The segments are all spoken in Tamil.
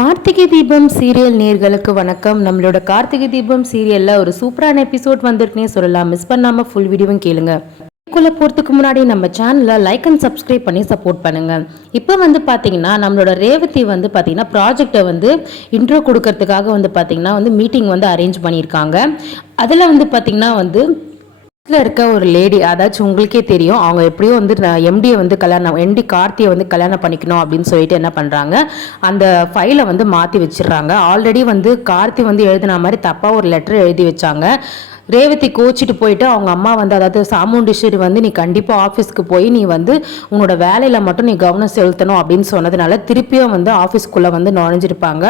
கார்த்திகை தீபம் சீரியல் நேர்களுக்கு வணக்கம். நம்மளோட கார்த்திகை தீபம் சீரியல்ல ஒரு சூப்பரான எபிசோட் வந்திருக்குன்னே சொல்லலாம். மிஸ் பண்ணாம ஃபுல் வீடியோவும் கேளுங்க. வீடியோக்குள்ள போறதுக்கு முன்னாடி நம்ம சேனலை லைக் அண்ட் சப்ஸ்கிரைப் பண்ணி சப்போர்ட் பண்ணுங்க. இப்போ வந்து பாத்தீங்கன்னா நம்மளோட ரேவதி வந்து பாத்தீங்கன்னா ப்ராஜெக்டை வந்து இன்ட்ரோ கொடுக்கறதுக்காக வந்து பாத்தீங்கன்னா வந்து மீட்டிங் வந்து அரேஞ்ச் பண்ணியிருக்காங்க. அதில் வந்து பாத்தீங்கன்னா வந்து இருக்க ஒரு லேடி, அதாச்சும் உங்களுக்கே தெரியும், அவங்க எப்படியோ வந்து எம்டியை வந்து எம்டி கார்த்தியை வந்து கல்யாணம் பண்ணிக்கணும் அப்படின்னு சொல்லிட்டு என்ன பண்ணுறாங்க, அந்த ஃபைலை வந்து மாற்றி வச்சிடுறாங்க. ஆல்ரெடி வந்து கார்த்தி வந்து எழுதின மாதிரி தப்பாக ஒரு லெட்டர் எழுதி வச்சாங்க. ரேவதி கோச்சிட்டு போயிட்டு அவங்க அம்மா வந்து, அதாவது சாமுண்டீஸ்வரி வந்து நீ கண்டிப்பாக ஆஃபீஸ்க்கு போய் நீ வந்து உன்னோட வேலையில் மட்டும் நீ கவனம் செலுத்தணும் அப்படின்னு சொன்னதுனால திருப்பியும் வந்து ஆஃபீஸ்க்குள்ளே வந்து நுழைஞ்சிருப்பாங்க.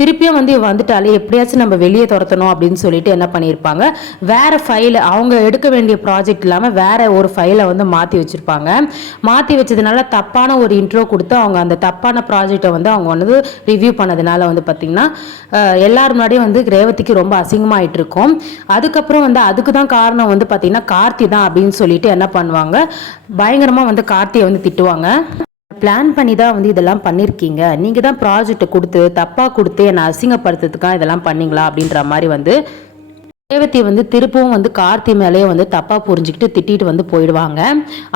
திருப்பியும் வந்து வந்துட்டாலே எப்படியாச்சும் நம்ம வெளியே துரத்தணும் அப்படின்னு சொல்லிட்டு என்ன பண்ணியிருப்பாங்க, வேறு ஃபைலை அவங்க எடுக்க வேண்டிய ப்ராஜெக்ட் இல்லாமல் வேற ஒரு ஃபைலை வந்து மாற்றி வச்சுருப்பாங்க. மாற்றி வச்சதுனால தப்பான ஒரு இன்ட்ரோ கொடுத்து அவங்க அந்த தப்பான ப்ராஜெக்டை வந்து அவங்க வந்து ரிவ்யூ பண்ணதுனால வந்து பார்த்திங்கன்னா எல்லாரும் முன்னாடியும் வந்து ரேவதிக்கு ரொம்ப அசிங்கமாயிட்டு இருக்கும். அதுக்கப்புறம் வந்து அதுக்கு தான் காரணம் வந்து பார்த்தீங்கன்னா கார்த்தி தான் அப்படின்னு சொல்லிட்டு என்ன பண்ணுவாங்க, பயங்கரமாக வந்து கார்த்தியை வந்து திட்டுவாங்க. பிளான் பண்ணி தான் வந்து இதெல்லாம் பண்ணியிருக்கீங்க, நீங்கள் தான் ப்ராஜெக்ட் கொடுத்து தப்பாக கொடுத்து என்னை அசிங்கப்படுத்துறதுக்காக இதெல்லாம் பண்ணீங்களா அப்படின்ற மாதிரி வந்து ரேவதி வந்து திருப்பவும் வந்து கார்த்தி மேலேயே வந்து தப்பாக புரிஞ்சுக்கிட்டு திட்டிட்டு வந்து போயிடுவாங்க.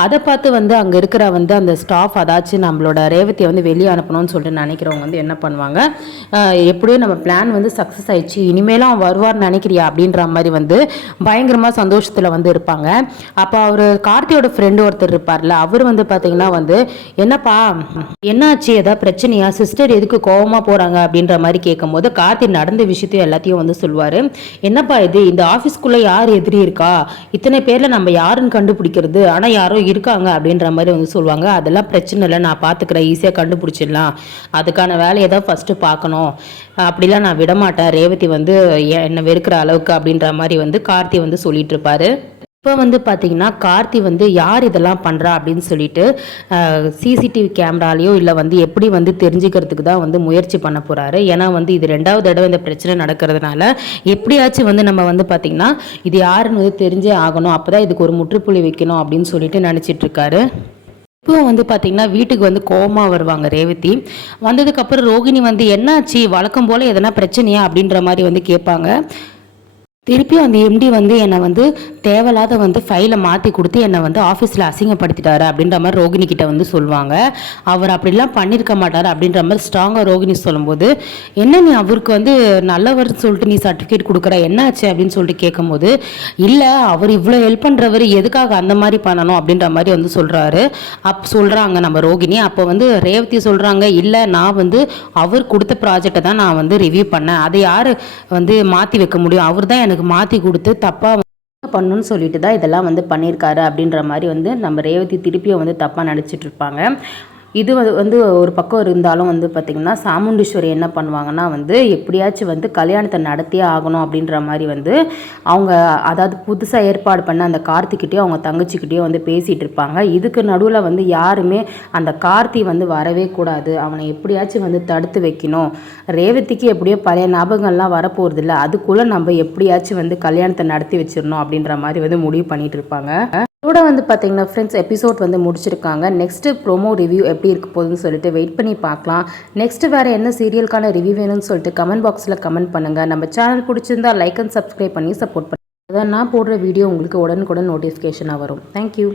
அதை பார்த்து வந்து அங்கே இருக்கிற வந்து அந்த ஸ்டாஃப், அதாச்சும் நம்மளோட ரேவதியை வந்து வெளியே அனுப்பணும்னு சொல்லிட்டு நினைக்கிறவங்க வந்து என்ன பண்ணுவாங்க, எப்படியோ நம்ம பிளான் வந்து சக்ஸஸ் ஆயிடுச்சு, இனிமேலும் அவன் வருவார்னு நினைக்கிறியா அப்படின்ற மாதிரி வந்து பயங்கரமாக சந்தோஷத்தில் வந்து இருப்பாங்க. அப்போ அவர் கார்த்தியோட ஃப்ரெண்டு ஒருத்தர் இருப்பார்ல, அவர் வந்து பார்த்தீங்கன்னா வந்து என்னப்பா என்னாச்சு, ஏதாவது பிரச்சனையா, சிஸ்டர் எதுக்கு கோவமாக போகிறாங்க அப்படின்ற மாதிரி கேட்கும்போது கார்த்தி நடந்த விஷயத்தையும் எல்லாத்தையும் வந்து சொல்லுவார். என்னப்பா இது, இந்த ஆஃபீஸ்க்குள்ளே யார் எதிரி இருக்கா, இத்தனை பேரில் நம்ம யாருன்னு கண்டுபிடிக்கிறது, ஆனால் யாரோ இருக்காங்க அப்படின்ற மாதிரி வந்து சொல்லுவாங்க. அதெல்லாம் பிரச்சனை இல்லை, நான் பார்த்துக்கிறேன், ஈஸியாக கண்டுபிடிச்சிடலாம், அதுக்கான வேலையை தான் ஃபஸ்ட்டு பார்க்கணும், அப்படிலாம் நான் விடமாட்டேன், ரேவதி வந்து என்னை வெறுக்கிற அளவுக்கு அப்படின்ற மாதிரி வந்து கார்த்தி வந்து சொல்லிட்டு இருப்பாரு. இப்போ வந்து பார்த்தீங்கன்னா கார்த்தி வந்து யார் இதெல்லாம் பண்ணுறா அப்படின்னு சொல்லிட்டு சிசிடிவி கேமராலேயோ இல்லை வந்து எப்படி வந்து தெரிஞ்சுக்கிறதுக்கு தான் வந்து முயற்சி பண்ண போகிறாரு. ஏன்னா வந்து இது 2வது தடவை இந்த பிரச்சனை நடக்கிறதுனால எப்படியாச்சும் வந்து நம்ம வந்து பார்த்திங்கன்னா இது யாருன்னு வந்து தெரிஞ்சே ஆகணும், அப்போ தான் இதுக்கு ஒரு முற்றுப்புள்ளி வைக்கணும் அப்படின்னு சொல்லிட்டு நினச்சிட்டு இருக்காரு. இப்போ வந்து பார்த்திங்கன்னா வீட்டுக்கு வந்து கோவமாக வருவாங்க ரேவதி. வந்ததுக்கப்புறம் ரோகிணி வந்து என்னாச்சு, வழக்கம் போல் எதனா பிரச்சனையா அப்படின்ற மாதிரி வந்து கேட்பாங்க. திருப்பியும் அந்த எம்டி வந்து என்னை வந்து தேவையில்லாத வந்து ஃபைலை மாற்றி கொடுத்து என்னை வந்து ஆஃபீஸில் அசிங்கப்படுத்திட்டாரு அப்படின்ற மாதிரி ரோகிணி கிட்ட வந்து சொல்லுவாங்க. அவர் அப்படிலாம் பண்ணியிருக்க மாட்டார் அப்படின்ற மாதிரி ஸ்ட்ராங்காக ரோகிணி சொல்லும்போது, என்ன நீ அவருக்கு வந்து நல்லவர்னு சொல்லிட்டு நீ சர்டிஃபிகேட் கொடுக்குற, என்னாச்சு அப்படின்னு சொல்லிட்டு கேட்கும்போது, இல்லை அவர் இவ்வளோ ஹெல்ப் பண்ணுறவர் எதுக்காக அந்த மாதிரி பண்ணணும் அப்படின்ற மாதிரி வந்து சொல்கிறாரு. சொல்கிறாங்க நம்ம ரோகிணி. அப்போ வந்து ரேவதி சொல்கிறாங்க, இல்லை நான் வந்து அவர் கொடுத்த ப்ராஜெக்டை தான் நான் வந்து ரிவ்யூ பண்ணேன், அதை யார் வந்து மாற்றி வைக்க முடியும், அவர் தான் எனக்கு மாற்றி கொடுத்து தப்பாக பண்ணணும்னு சொல்லிட்டு தான் இதெல்லாம் வந்து பண்ணியிருக்காரு அப்படின்ற மாதிரி வந்து நம்ம ரேவதி திருப்பியும் வந்து தப்பாக நடிச்சிட்டு இருப்பாங்க. இது வந்து ஒரு பக்கம் இருந்தாலும் வந்து பார்த்திங்கன்னா சாமுண்டீஸ்வரி என்ன பண்ணுவாங்கன்னா வந்து எப்படியாச்சும் வந்து கல்யாணத்தை நடத்தியே ஆகணும் அப்படின்ற மாதிரி வந்து அவங்க, அதாவது புதுசாக ஏற்பாடு பண்ண அந்த கார்த்திக்கிட்டேயும் அவங்க தங்கச்சிக்கிட்டேயும் வந்து பேசிகிட்டு இருப்பாங்க. இதுக்கு நடுவில் வந்து யாருமே அந்த கார்த்தி வந்து வரவே கூடாது, அவனை எப்படியாச்சும் வந்து தடுத்து வைக்கணும், ரேவதிக்கு எப்படியோ பழைய ஞாபகங்கள்லாம் வரப்போகிறது இல்லை, அதுக்குள்ளே நம்ம எப்படியாச்சும் வந்து கல்யாணத்தை நடத்தி வச்சிடணும் அப்படின்ற மாதிரி வந்து முடிவு பண்ணிகிட்டு இருப்பாங்க. இதோட வந்து பார்த்தீங்கன்னா ஃப்ரெண்ட்ஸ் எபிசோட் வந்து முடிச்சிருக்காங்க. நெக்ஸ்ட்டு ப்ரோமோ ரிவ்யூ எப்படி இருக்க போகுதுன்னு சொல்லிட்டு வெயிட் பண்ணி பார்க்கலாம். நெக்ஸ்ட்டு வேறு என்ன சீரியலுக்கான ரிவ்யூ வேணும்னு சொல்லிட்டு கமெண்ட் பாக்ஸில் கமெண்ட் பண்ணுங்கள். நம்ம சேனல் பிடிச்சிருந்தா லைக் அண்ட் சப்ஸ்கிரைப் பண்ணி சப்போர்ட் பண்ணுங்கள். அதான் நான் போடுற வீடியோ உங்களுக்கு உடனுக்குடன் நோட்டிஃபிகேஷனாக வரும். தேங்க்யூ.